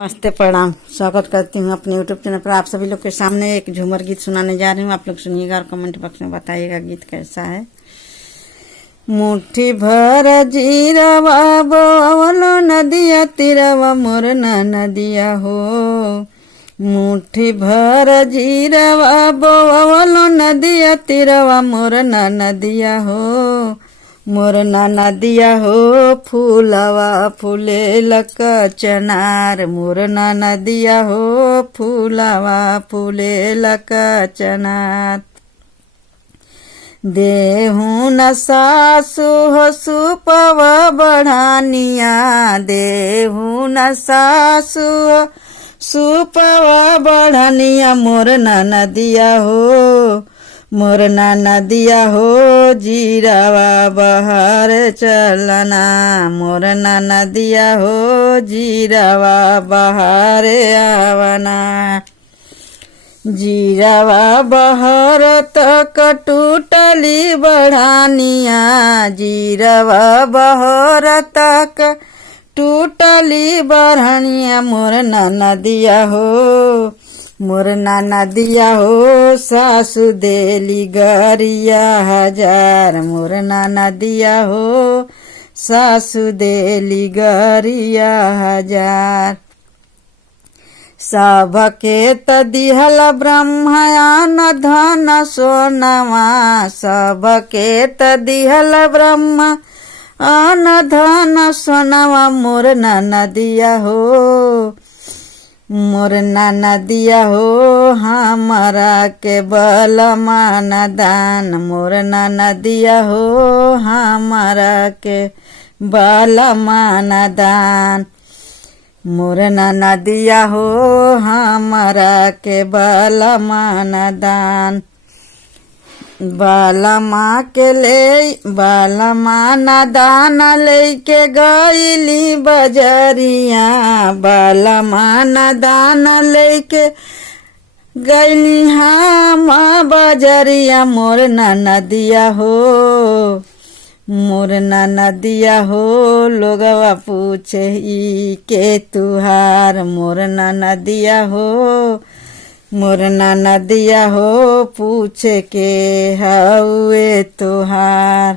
नमस्ते, प्रणाम। स्वागत करती हूँ अपने यूट्यूब चैनल पर। आप सभी लोग के सामने एक झूमर गीत सुनाने जा रही हूँ। आप लोग सुनिएगा और कमेंट बॉक्स में बताइएगा गीत कैसा है। मुट्ठी भर जीरवा बोवलो नदिया तीरवा मोर ना नदिया हो। मुट्ठी भर जीरवा बोवलो नदिया तीरवा मोर ना नदिया हो। मोर ना नदिया हो फूलवा फूले लक चनार। मोर ना नदिया हो फूलवा फूले लक चनार। देहू न सासु हो सुपवा बढ़ानिया। देहू न सासु हो सुपवा बढ़ानिया। मोर ना नदिया हो मोर ना नदिया हो जीरावा बहार चलना। मोर ना नदिया हो जीरावा बहार आवना। जीरावा बहार तक टूटली बढ़ानिया। जीरावा बहार तक टूटली बढ़ानिया। मोर ना नदिया हो मोर ना नदिया हो सासु देली गरिया हजार। मोर ना नदिया हो सासु देली गरिया हजार। सबके त दिहल ब्रह्मयान धन सोनवा। सबके त दिहल ब्रह्म अन धन सोनवा। मोर ना नदिया हो मोर ना नदिया हो हमारा के बलमान दान। मोर ना नदिया हो हमारा के बलमान दान। मोर ना नदिया हो हमारा के बलमान दान। बालमा के ले बालमाना दाना लेके गईली बजरिया। बालमाना दाना लेके गईली हम बजरिया। मोर ना नदिया हो मोर ना नदिया हो लोगवा पूछे ई के तुहार। मोर ना नदिया हो मोर ना नदिया हो पूछे के हउए तुहार।